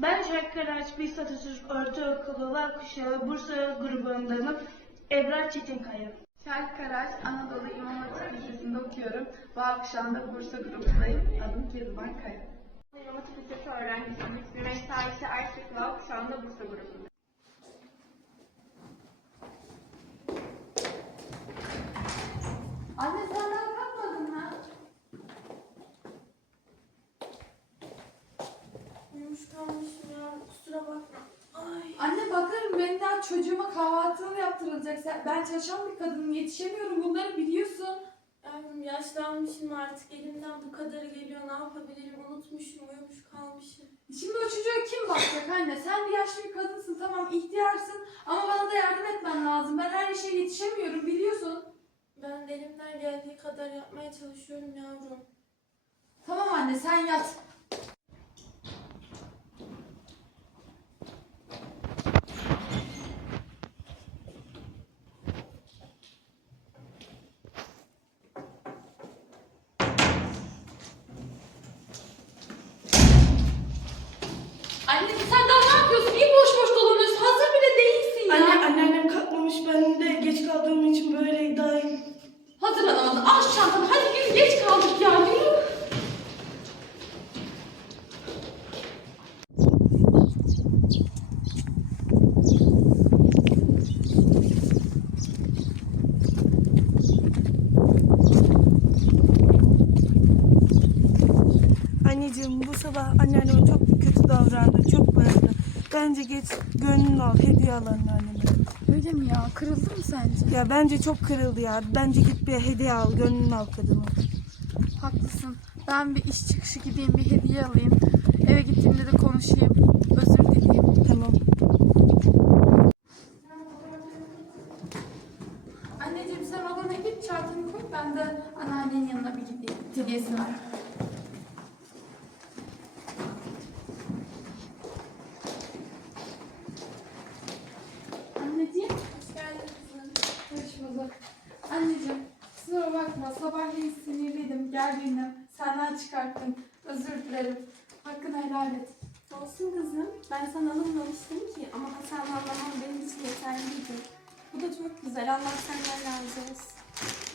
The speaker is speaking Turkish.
Şark Karaç Biz Atatürk Ortaokulu Van Kuşağı Bursa grubundanım. Ebrar Çetinkaya. Şark Karaç, Anadolu İmam Hatip Lisesi'nde okuyorum. Bu akşam da Bursa grubundayım. Adım Kezban Kaya. İmam Hatip Lisesi öğrencisiyim. İsmim Mesaisi Aysıkla. Şu anda Bursa grubunda. Anne sen daha kalkmadın mı? Uyumuş kalmışım ya. Kusura bakma. Ay. Anne bakarım benim daha çocuğuma kahvaltını yaptırılacak. Sen, ben çalışan bir kadınım yetişemiyorum bunları biliyorsun. Yavrum yaşlanmışım artık. Elimden bu kadarı geliyor. Ne yapabilirim? Unutmuşum. Uyumuş kalmışım. Şimdi o çocuğa kim bakacak anne? Sen bir yaşlı bir kadınsın tamam ihtiyarsın ama bana da yardım etmen lazım. Ben her işe yetişemiyorum biliyorsun. Ben de elimden geldiği kadar yapmaya çalışıyorum yavrum. Tamam anne sen yat. Anne sen daha ne yapıyorsun? Niye boş boş dolanıyorsun? Hazır bile değilsin ya. Anne, anneannem kalkmamış. Ben de geç kaldığım için böyle daha iyi. Hazırlanamadın. Al şu çantanı. Hadi yürü geç kaldık ya. Yürü. Anneciğim bu sabah anneanneme çok kötü davrandı. Çok bağırdı. Bence geç gönlünü al. Hediye al anneanneme. Öyle mi ya? Kırıldı mı sence? Ya bence çok kırıldı ya. Bence git bir hediye al. Gönlünü al kadını. Haklısın. Ben bir iş çıkışı gideyim bir hediye alayım. Eve gittiğimde de konuşayım. Özür dileyeyim. Tamam. Anneciğim sen odana git çantanı koy. Ben de anneannenin yanına bir gideyim. Hediyesini ver. Anneciğim. Hoş geldin kızım. Bulduk. Anneciğim kusura bakma sabahleyin sinirliydim gergindim. Senden çıkarttım. Özür dilerim. Hakkını helal et. Olsun kızım. Ben sana alınmamıştım ki. Ama Hasan ablamın benim için yeterliydi. Bu da çok güzel. Allah senden razı olsun.